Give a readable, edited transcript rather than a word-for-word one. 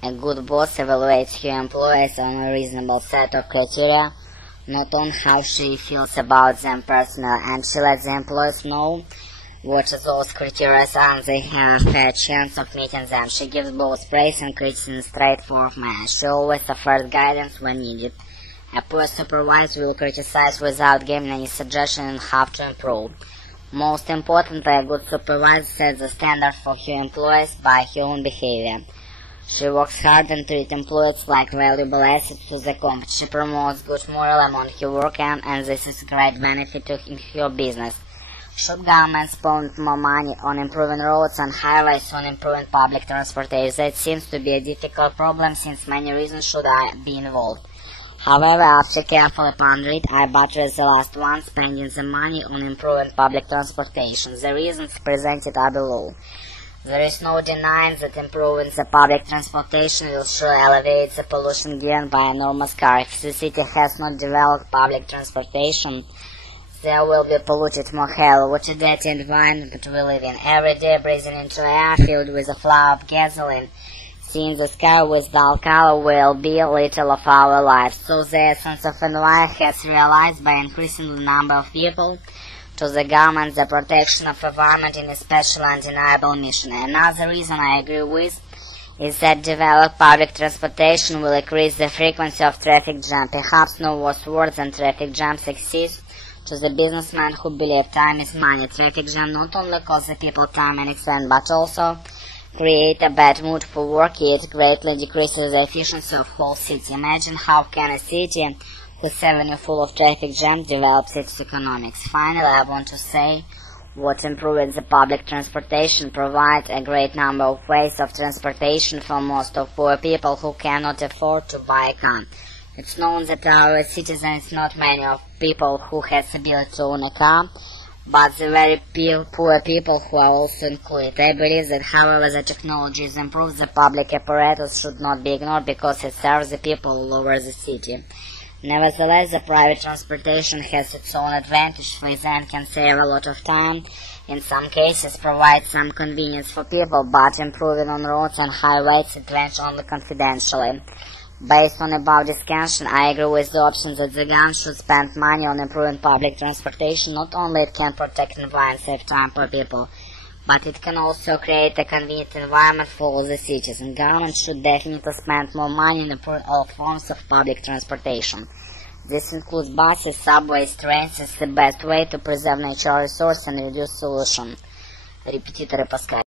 A good boss evaluates her employees on a reasonable set of criteria, not on how she feels about them personally, and she lets the employees know what those criteria are and they have a fair chance of meeting them. She gives both praise and criticism in a straightforward manner. She always offers guidance when needed. A poor supervisor will criticize without giving any suggestion on how to improve. Most importantly, a good supervisor sets the standard for her employees by her own behavior. She works hard and treats employees like valuable assets to the company. She promotes good morale among her workers, and this is a great benefit to her business. Should government spend more money on improving roads and highways, on improving public transportation? That seems to be a difficult problem, since many reasons should be involved. However, after carefully pondering it, I buttress the last one, spending the money on improving public transportation. The reasons presented are below. There is no denying that improving the public transportation will sure alleviate the pollution given by enormous cars. If the city has not developed public transportation, there will be polluted more air, which a dirty environment we live in. Every day breathing into air filled with a flow of gasoline, seeing the sky with dull color will be little of our lives. So the essence of environment has realized by increasing the number of people to the government the protection of environment in a special undeniable mission. Another reason I agree with is that developed public transportation will increase the frequency of traffic jam. Perhaps no worse word than traffic jams exists to the businessmen who believe time is money. Traffic jam not only costs the people time and expense, but also create a bad mood for work. It greatly decreases the efficiency of whole city. Imagine how can a city whose avenue full of traffic jam develops its economics. Finally, I want to say what improving the public transportation provides a great number of ways of transportation for most of poor people who cannot afford to buy a car. It's known that our citizens, not many of people who has the ability to own a car, but the very poor people who are also included. I believe that however the technology is improved, the public apparatus should not be ignored because it serves the people all over the city. Nevertheless, the private transportation has its own advantage, for example, can save a lot of time, in some cases provide some convenience for people, but improving on roads and highways advantage only confidentially. Based on above discussion, I agree with the option that the government should spend money on improving public transportation. Not only it can protect the environment and save time for people, but it can also create a convenient environment for all the citizens. Government should definitely spend more money on improving all forms of public transportation. This includes buses, subways, trains. It's the best way to preserve natural resources and reduce pollution. Репетиторы Паскаль.